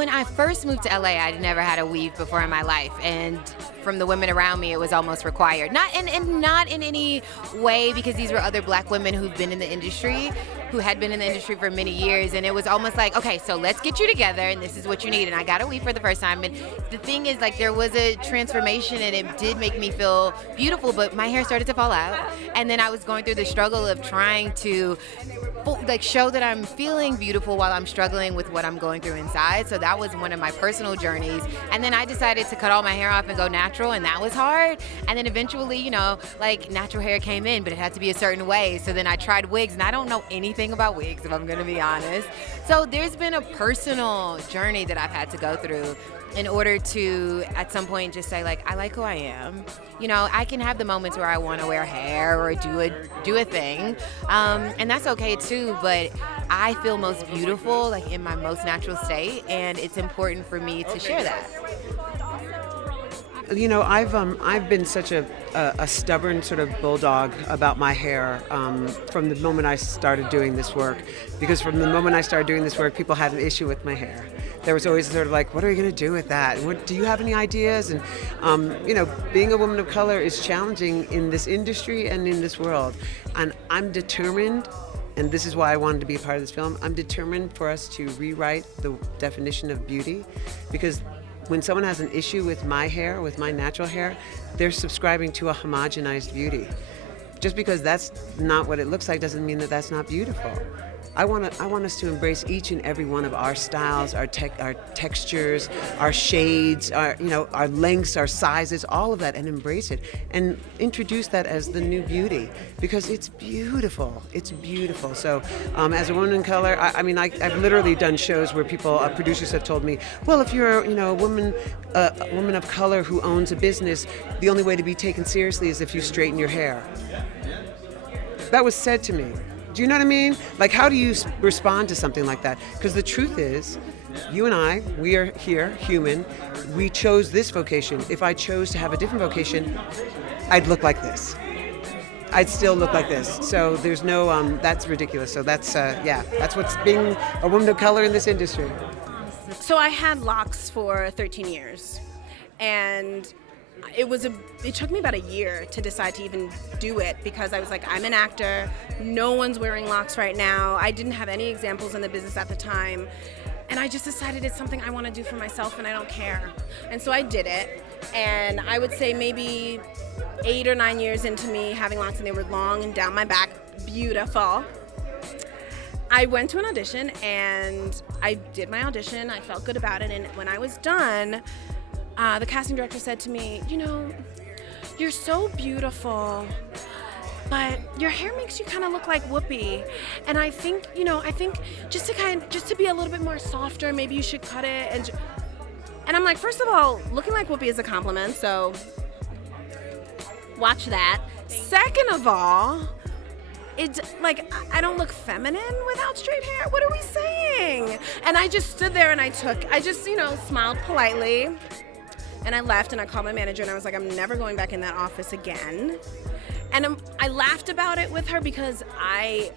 when I first moved to LA, I'd never had a weave before in my life, and from the women around me, it was almost required. Not and not in any way, because these were other Black women who've been in the industry, who had been in the industry for many years, and it was almost like, okay, so let's get you together, and this is what you need. And I got a weave for the first time, and the thing is, like, there was a transformation, and it did make me feel beautiful, but my hair started to fall out, and then I was going through the struggle of trying to like show that I'm feeling beautiful while I'm struggling with what I'm going through inside. So that was one of my personal journeys. And then I decided to cut all my hair off and go natural, and that was hard. And then eventually, like, natural hair came in, but it had to be a certain way. So then I tried wigs, and I don't know anything about wigs, if I'm gonna be honest. So there's been a personal journey that I've had to go through in order to, at some point, just say, like, I like who I am. I can have the moments where I want to wear hair or do a thing, and that's okay too. But I feel most beautiful, like, in my most natural state, and it's important for me to share that. I've been such a stubborn sort of bulldog about my hair from the moment I started doing this work. Because from the moment I started doing this work, people had an issue with my hair. There was always sort of like, what are you going to do with that? Do you have any ideas? And being a woman of color is challenging in this industry and in this world. And I'm determined. And this is why I wanted to be a part of this film. I'm determined for us to rewrite the definition of beauty, because when someone has an issue with my hair, with my natural hair, they're subscribing to a homogenized beauty. Just because that's not what it looks like doesn't mean that that's not beautiful. I want us to embrace each and every one of our styles, our textures, our shades, our lengths, our sizes, all of that, and embrace it and introduce that as the new beauty, because it's beautiful. It's beautiful. So, as a woman in color, I've literally done shows where producers have told me, well, if you're a woman of color who owns a business, the only way to be taken seriously is if you straighten your hair. That was said to me. Do you know what I mean? Like, how do you respond to something like that? Because the truth is, you and I, we are here, human. We chose this vocation. If I chose to have a different vocation, I'd look like this. I'd still look like this. So there's no, that's ridiculous. So that's what's being a woman of color in this industry. So I had locks for 13 years. And it took me about a year to decide to even do it, because I was like, I'm an actor, no one's wearing locks right now. I didn't have any examples in the business at the time, and I just decided it's something I want to do for myself and I don't care. And so I did it, and I would say maybe 8 or 9 years into me having locks, and they were long and down my back, beautiful. I went to an audition, and I did my audition. I felt good about it, and when I was done, the casting director said to me, you're so beautiful, but your hair makes you kind of look like Whoopi. And I think just to be a little bit more softer, maybe you should cut it. And I'm like, first of all, looking like Whoopi is a compliment, so watch that. Second of all, it's like, I don't look feminine without straight hair. What are we saying? And I just stood there and I just smiled politely. And I left, and I called my manager, and I was like, I'm never going back in that office again. And I laughed about it with her because I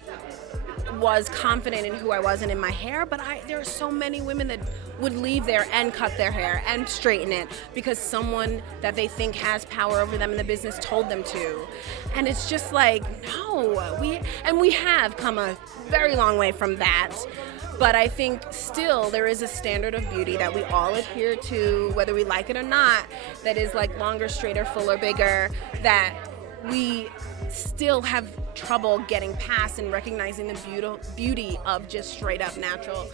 was confident in who I was and in my hair, but there are so many women that would leave there and cut their hair and straighten it because someone that they think has power over them in the business told them to. And it's just like, no, we have come a very long way from that. But I think still there is a standard of beauty that we all adhere to, whether we like it or not, that is like longer, straighter, fuller, bigger, that we still have trouble getting past and recognizing the beauty of just straight up natural,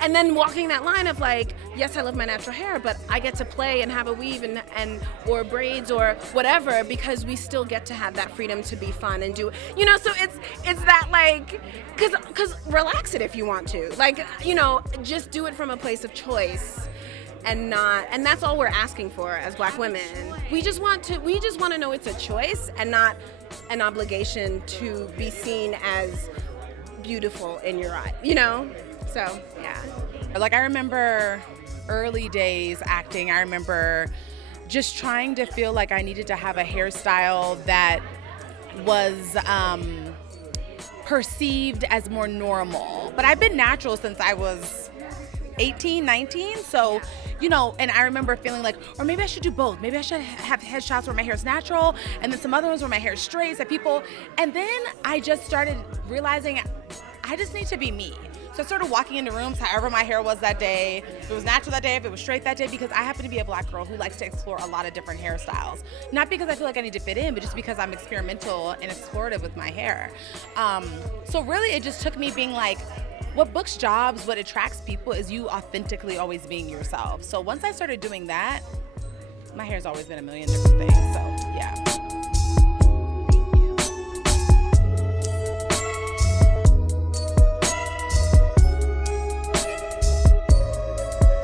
and then walking that line of like, yes, I love my natural hair, but I get to play and have a weave and or braids or whatever, because we still get to have that freedom to be fun and do, so it's that like, cause relax it if you want to, like, just do it from a place of choice. And that's all we're asking for as Black women. We just want to know it's a choice and not an obligation to be seen as beautiful in your eye, So, yeah. Like, I remember early days acting, I remember just trying to feel like I needed to have a hairstyle that was perceived as more normal. But I've been natural since I was 18, 19. So, you know, and I remember feeling like, or maybe I should do both. Maybe I should have headshots where my hair is natural, and then some other ones where my hair is straight, that people, and then I just started realizing I just need to be me. So I started walking into rooms however my hair was that day, if it was natural that day, if it was straight that day, because I happen to be a black girl who likes to explore a lot of different hairstyles. Not because I feel like I need to fit in, but just because I'm experimental and explorative with my hair. So really it just took me being like, what books jobs, what attracts people is you authentically always being yourself. So once I started doing that, my hair's always been a million different things, so yeah.